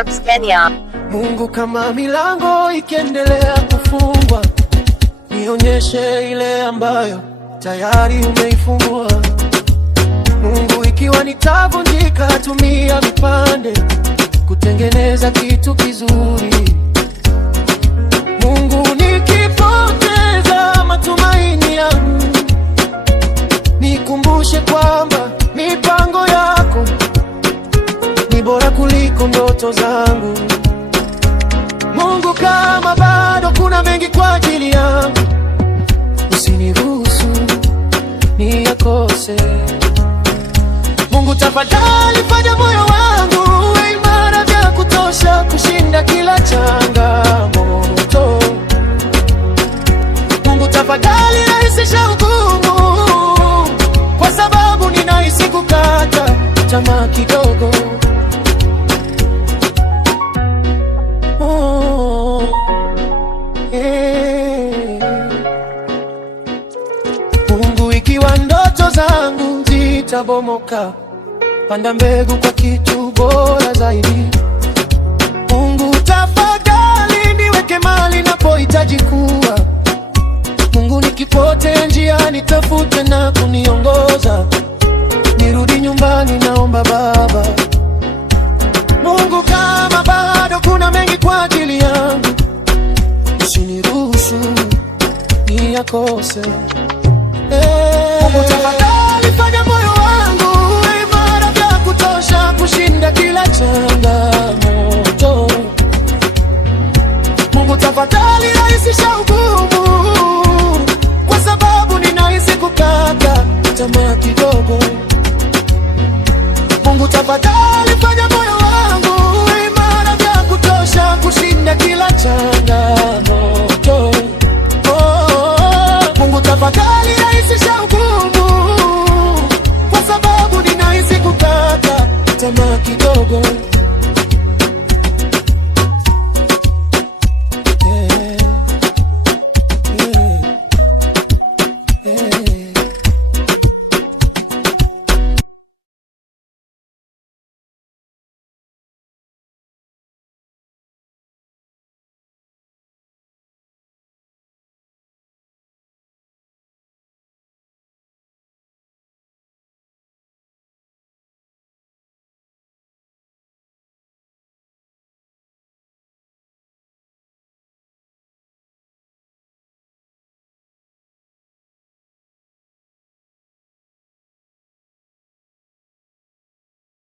Forbes Kenya. Mungu, kama milango ikiendelea kufungwa, nionyeshe ile ambayo tayari umeifungua. Mungu, ikiwa nitavunjika, tumia vipande kutengeneza kitu kizuri. Mungu, nikipoteza matumaini yangu, nikumbushe kwamba mipango yako ni bora kuliko ndoto zangu. Mungu, kama bado kuna mengi kwa ajili yangu, usiniruhusu niyakose. Mungu, tafadhali fanya moyo wangu uwe imara vya kutosha kushinda kila changamoto. Mungu, tafadhali rahisisha ugumu, kwa sababu ninahisi kukata tamaa kidogo. Mungu, ikiwa ndoto zangu zitabomoka, panda mbegu kwa kitu bora zaidi. Mungu, tafadhali niweke mahali napohitaji kuwa. Mungu, nikipotea njiani, tafute na kuniongoza. Nirudi nyumbani, naomba Baba. Mungu, kama bado kuna mengi kwa ajili yangu, usiniruhusu niyakose. Mungu,